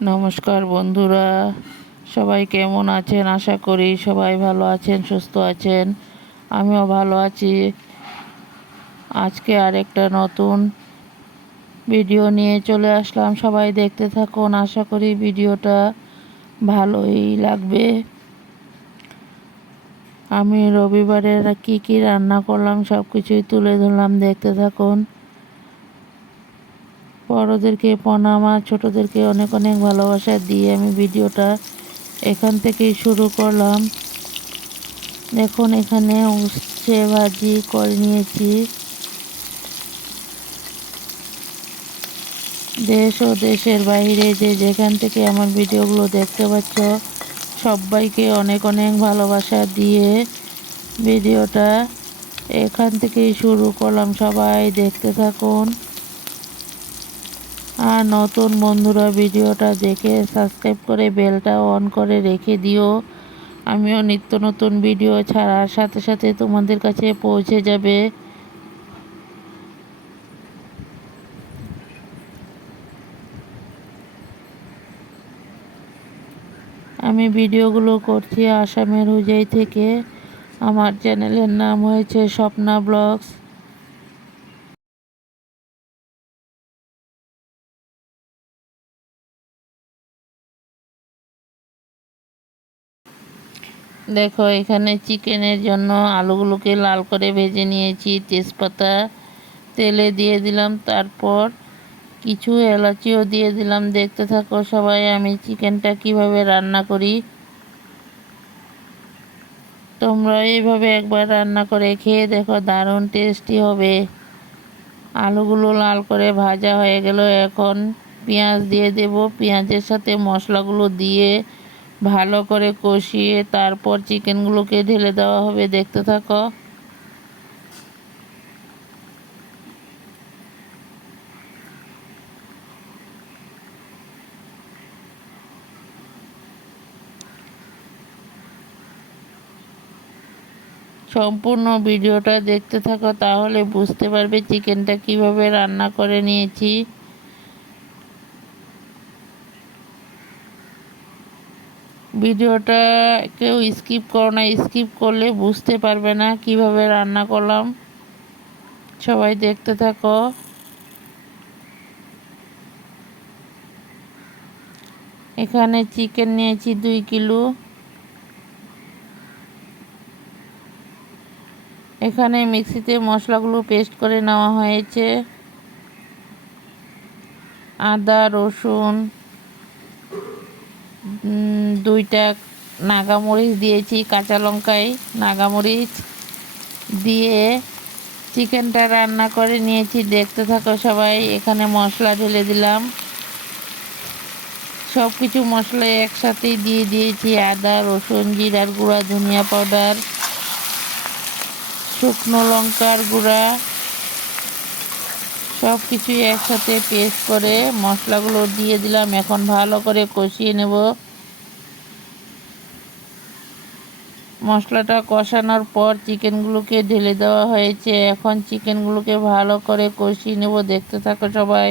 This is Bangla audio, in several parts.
নমস্কার বন্ধুরা, সবাই কেমন আছেন? আশা করি সবাই ভালো আছেন, সুস্থ আছেন। আমিও ভালো আছি। আজকে আরেকটা নতুন ভিডিও নিয়ে চলে আসলাম। সবাই দেখতে থাকুন, আশা করি ভিডিওটা ভালোই লাগবে। আমি রবিবারে কি কি রান্না করলাম সব কিছুই তুলে ধরলাম। দেখতে থাকুন। বড়োদেরকে প্রণাম আর ছোটোদেরকে অনেক অনেক ভালোবাসা দিয়ে আমি ভিডিওটা এখান থেকেই শুরু করলাম। দেখুন, এখানে উচ্ছে ভাজি করে নিয়েছি। দেশ ও দেশের বাইরে যে যেখান থেকে আমার ভিডিওগুলো দেখতে পাচ্ছ, সবাইকে অনেক অনেক ভালোবাসা দিয়ে ভিডিওটা এখান থেকেই শুরু করলাম। সবাই দেখতে থাকুন। আর নতুন বন্ধুরা ভিডিওটা দেখে সাবস্ক্রাইব করে বেলটা অন করে রেখে দিও। আমিও নিত্য নতুন ভিডিও ছাড়ার সাথে সাথে তোমাদের কাছে পৌঁছে যাবে। আমি ভিডিওগুলো করছি আসামের হুজাই থেকে। আমার চ্যানেলের নাম হয়েছে স্বপ্না ব্লগস। দেখো, এখানে চিকেনের জন্য আলুগুলোকে লাল করে ভেজে নিয়েছি, তেজপাতা, তেলে দিয়ে দিলাম, তারপর কিছু এলাচিও দিয়ে দিলাম। দেখতে থাকো সবাই আমি চিকেনটা কীভাবে রান্না করি। তোমরা এইভাবে একবার রান্না করে খেয়ে দেখো, দারুণ টেস্টি হবে। আলুগুলো লাল করে ভাজা হয়ে গেল, এখন পেঁয়াজ দিয়ে দেব। পেঁয়াজের সাথে মশলাগুলো দিয়ে ভালো করে কষিয়ে তারপর চিকেনগুলোকে ঢেলে দেওয়া হবে, দেখতে থাকো। সম্পূর্ণ ভিডিওটা দেখতে থাকো, তাহলে বুঝতে পারবে চিকেনটা কীভাবে রান্না করে নিয়েছি। ভিডিওটা কেউ স্কিপ করো না, স্কিপ করলে বুঝতে পারবে না কীভাবে রান্না করলাম। সবাই দেখতে থাকো। এখানে চিকেন নিয়েছি দুই কিলো। এখানে মিক্সিতে মশলাগুলো পেস্ট করে নেওয়া হয়েছে। আদা, রসুন দুইটা নাগামরিচ দিয়েছি, কাঁচা লঙ্কায় নাগামরিচ দিয়ে চিকেনটা রান্না করে নিয়েছি। দেখতে থাকো সবাই, এখানে মশলা ঢেলে দিলাম। সব কিছু মশলা একসাথেই দিয়ে দিয়েছি, আদা, রসুন, জিরার গুঁড়া, ধনিয়া পাউডার, শুকনো লঙ্কার গুঁড়া সব কিছুই একসাথে পেস্ট করে মশলাগুলো দিয়ে দিলাম। এখন ভালো করে কষিয়ে নেব। মশলাটা কষানোর পর চিকেনগুলোকে ঢেলে দেওয়া হয়েছে। এখন চিকেনগুলোকে ভালো করে কষিয়ে নেব। দেখতে থাকো সবাই।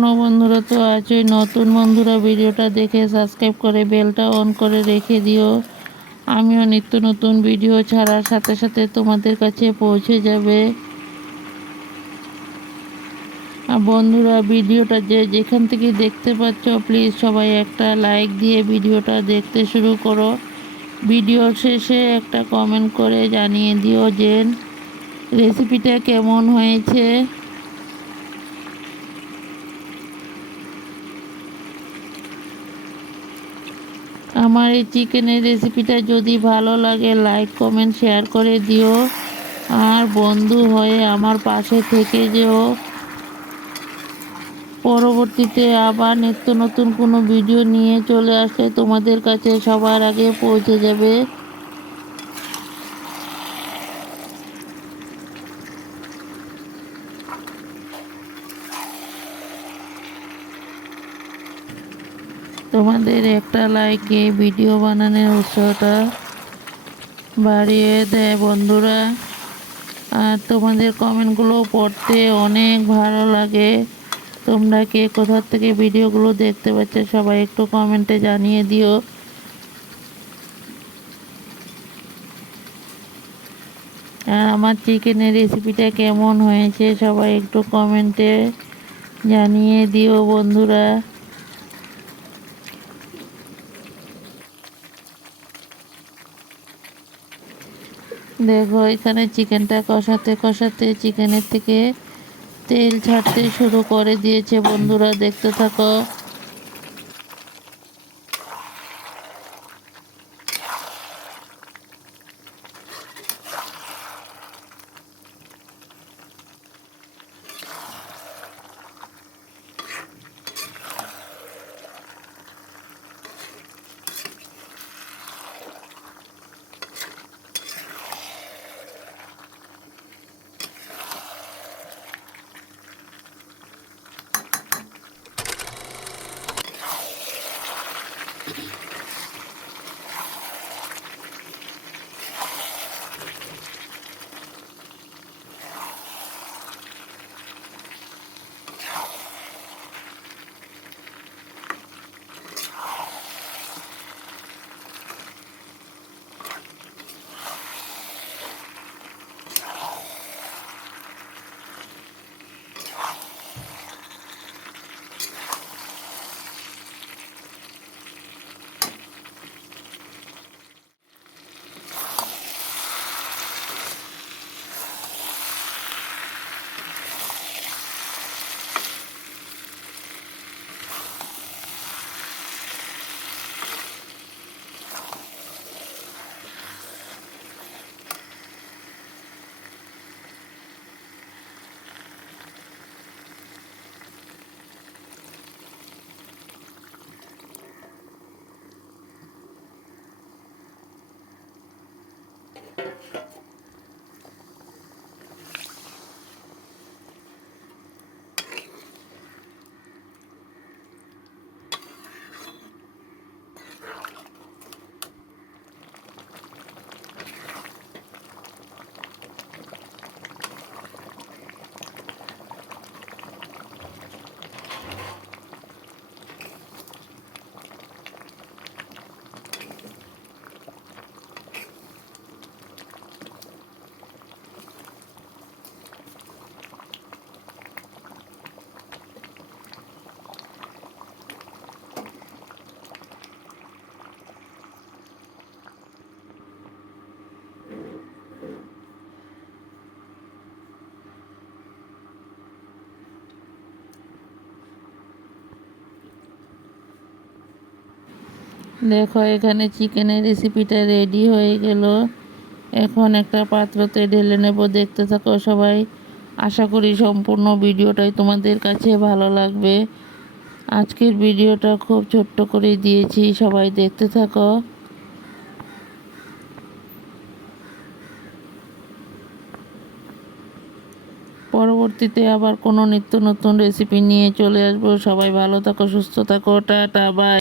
পুরনো বন্ধুরা তো আছেই নতুন বন্ধুরা ভিডিওটা দেখে সাবস্ক্রাইব করে বেলটা অন করে রেখে দিও। আমিও নিত্য নতুন ভিডিও ছাড়ার সাথে সাথে তোমাদের কাছে পৌঁছে যাবে। আর বন্ধুরা, ভিডিওটা যে যেখান থেকে দেখতে পাচ্ছ প্লিজ সবাই একটা লাইক দিয়ে ভিডিওটা দেখতে শুরু করো। ভিডিও শেষে একটা কমেন্ট করে জানিয়ে দিও যে রেসিপিটা কেমন হয়েছে। আমার এই চিকেনের রেসিপিটা যদি ভালো লাগে লাইক কমেন্ট শেয়ার করে দিও। আর বন্ধু হয়ে আমার পাশে থেকে যেও। পরবর্তীতে আবার নিত্য নতুন কোনো ভিডিও নিয়ে চলে আসলে তোমাদের কাছে সবার আগে পৌঁছে যাবে। তোমাদের একটা লাইকে ভিডিও বানানোর উৎসাহটা বাড়িয়ে দেয় বন্ধুরা। আর তোমাদের কমেন্টগুলো পড়তে অনেক ভালো লাগে। তোমরা কে কোথা থেকে ভিডিওগুলো দেখতে পাচ্ছ সবাই একটু কমেন্টে জানিয়ে দিও। আর আমার চিকেনের রেসিপিটা কেমন হয়েছে সবাই একটু কমেন্টে জানিয়ে দিও বন্ধুরা। দেখো, এখানে চিকেনটা কষাতে কষাতে চিকেনের থেকে তেল ছাড়তে শুরু করে দিয়েছে। বন্ধুরা, দেখতে থাকো। দেখো, এখানে চিকেনের রেসিপিটা রেডি হয়ে গেল। এখন একটা পাত্রতে ঢেলে নেব, দেখতে থাকো সবাই। আশা করি সম্পূর্ণ ভিডিওটাই তোমাদের কাছে ভালো লাগবে। আজকের ভিডিওটা খুব ছোট্ট করে দিয়েছি, সবাই দেখতে থাকো। পরবর্তীতে আবার কোনো নিত্য নতুন রেসিপি নিয়ে চলে আসব। সবাই ভালো থাকো, সুস্থ থাকো, টাটা বাই